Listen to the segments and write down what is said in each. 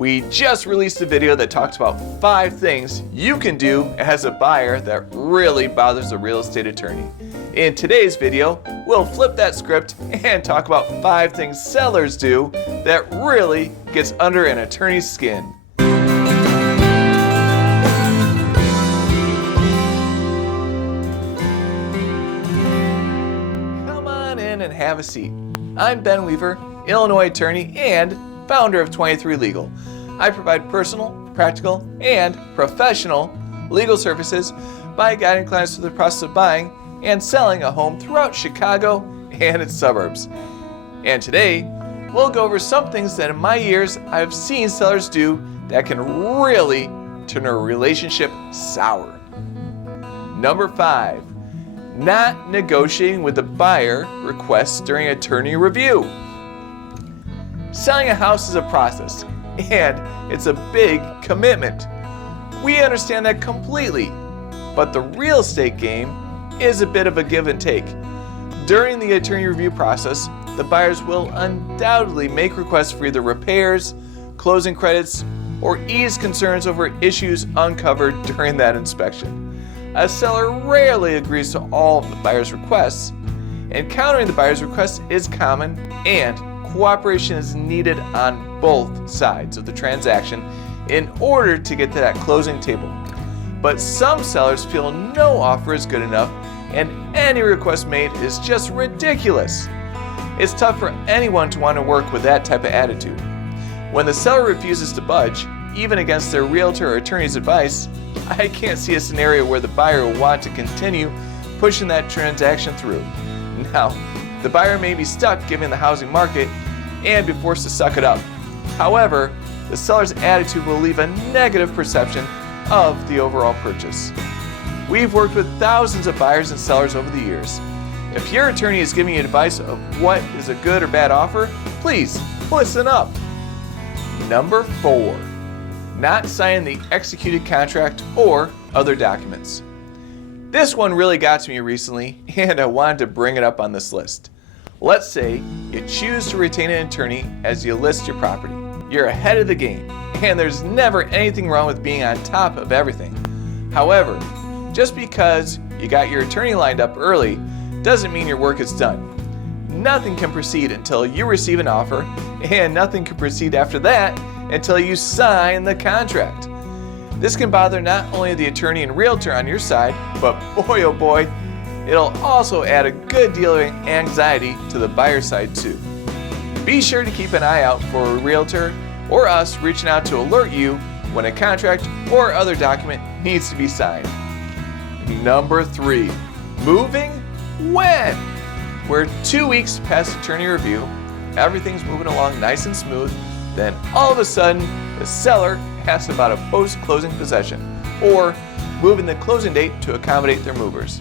We just released a video that talks about 5 things you can do as a buyer that really bothers a real estate attorney. In today's video, we'll flip that script and talk about 5 things sellers do that really gets under an attorney's skin. Come on in and have a seat. I'm Ben Weaver, Illinois attorney and founder of 23 Legal. I provide personal, practical, and professional legal services by guiding clients through the process of buying and selling a home throughout Chicago and its suburbs. And today, we'll go over some things that in my years I've seen sellers do that can really turn a relationship sour. Number 5, not negotiating with the buyer requests during attorney review. Selling a house is a process, and it's a big commitment. We understand that completely, but the real estate game is a bit of a give and take. During the attorney review process, the buyers will undoubtedly make requests for either repairs, closing credits, or ease concerns over issues uncovered during that inspection. A seller rarely agrees to all of the buyer's requests, and countering the buyer's requests is common, and cooperation is needed on both sides of the transaction in order to get to that closing table. But some sellers feel no offer is good enough and any request made is just ridiculous. It's tough for anyone to want to work with that type of attitude. When the seller refuses to budge, even against their realtor or attorney's advice, I can't see a scenario where the buyer will want to continue pushing that transaction through. Now, the buyer may be stuck given the housing market and be forced to suck it up. However, the seller's attitude will leave a negative perception of the overall purchase. We've worked with thousands of buyers and sellers over the years. If your attorney is giving you advice of what is a good or bad offer, please listen up. Number 4, not signing the executed contract or other documents. This one really got to me recently, and I wanted to bring it up on this list. Let's say you choose to retain an attorney as you list your property. You're ahead of the game, and there's never anything wrong with being on top of everything. However, just because you got your attorney lined up early doesn't mean your work is done. Nothing can proceed until you receive an offer, and nothing can proceed after that until you sign the contract. This can bother not only the attorney and realtor on your side, but boy oh boy, it'll also add a good deal of anxiety to the buyer side too. Be sure to keep an eye out for a realtor or us reaching out to alert you when a contract or other document needs to be signed. Number 3, moving when? We're 2 weeks past attorney review, everything's moving along nice and smooth, then all of a sudden the seller asks about a post-closing possession or moving the closing date to accommodate their movers.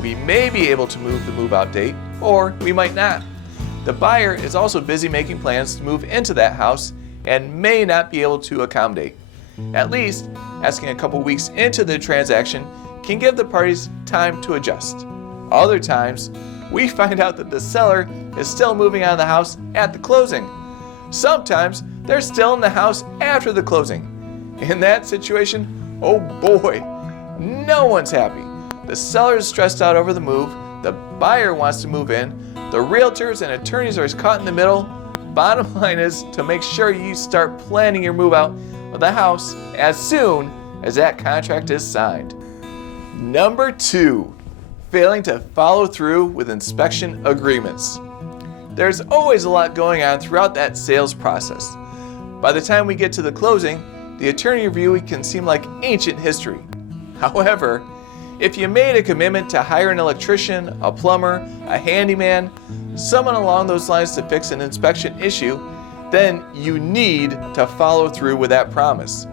We may be able to move the move-out date, or we might not. The buyer is also busy making plans to move into that house and may not be able to accommodate. At least, asking a couple weeks into the transaction can give the parties time to adjust. Other times, we find out that the seller is still moving out of the house at the closing. Sometimes, they're still in the house after the closing. In that situation, oh boy, no one's happy. The seller is stressed out over the move, the buyer wants to move in, the realtors and attorneys are caught in the middle. Bottom line is to make sure you start planning your move out of the house as soon as that contract is signed. Number 2, failing to follow through with inspection agreements. There's always a lot going on throughout that sales process. By the time we get to the closing, the attorney review can seem like ancient history. However, if you made a commitment to hire an electrician, a plumber, a handyman, someone along those lines to fix an inspection issue, then you need to follow through with that promise.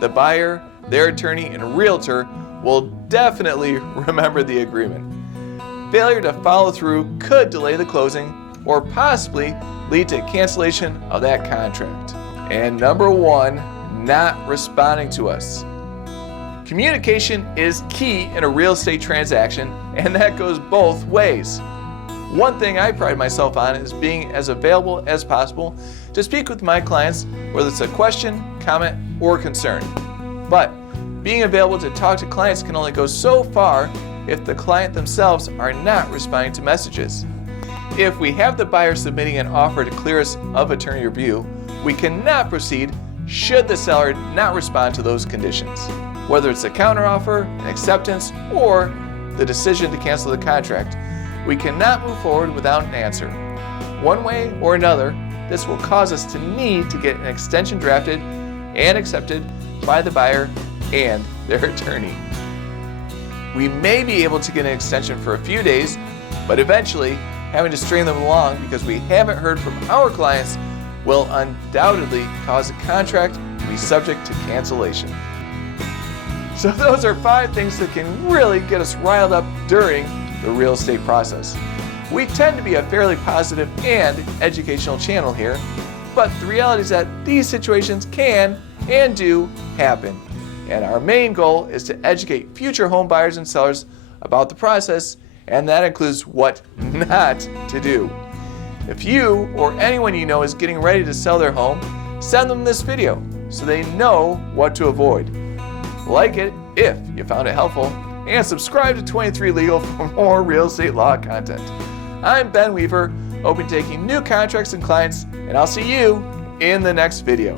The buyer, their attorney, and realtor will definitely remember the agreement. Failure to follow through could delay the closing or possibly lead to cancellation of that contract. And number 1, not responding to us. Communication is key in a real estate transaction, and that goes both ways. One thing I pride myself on is being as available as possible to speak with my clients, whether it's a question, comment, or concern. But being available to talk to clients can only go so far if the client themselves are not responding to messages. If we have the buyer submitting an offer to clear us of attorney review, we cannot proceed should the seller not respond to those conditions. Whether it's a counteroffer, an acceptance, or the decision to cancel the contract, we cannot move forward without an answer. One way or another, this will cause us to need to get an extension drafted and accepted by the buyer and their attorney. We may be able to get an extension for a few days, but eventually having to string them along because we haven't heard from our clients will undoubtedly cause the contract to be subject to cancellation. So those are 5 things that can really get us riled up during the real estate process. We tend to be a fairly positive and educational channel here, but the reality is that these situations can and do happen. And our main goal is to educate future home buyers and sellers about the process, and that includes what not to do. If you or anyone you know is getting ready to sell their home, send them this video so they know what to avoid. Like it if you found it helpful, and subscribe to 23 Legal for more real estate law content. I'm Ben Weaver, open to taking new contracts and clients, and I'll see you in the next video.